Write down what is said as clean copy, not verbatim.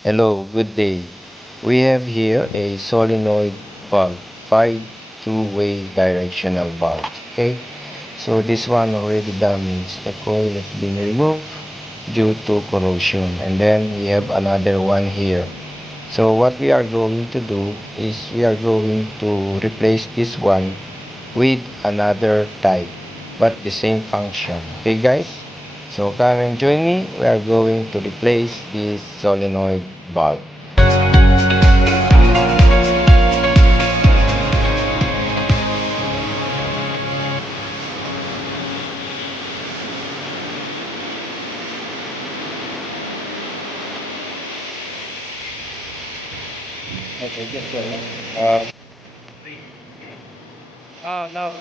Hello, good day. We have here a solenoid valve, 5 two-way directional valve. Okay, so this one already damaged. The coil has been removed due to corrosion. And then we have another one here. So what we are going to do is we are going to replace this one with another type, but the same function. Okay guys? So come and join me. We are going to replace this solenoid valve. Okay, just go. Now.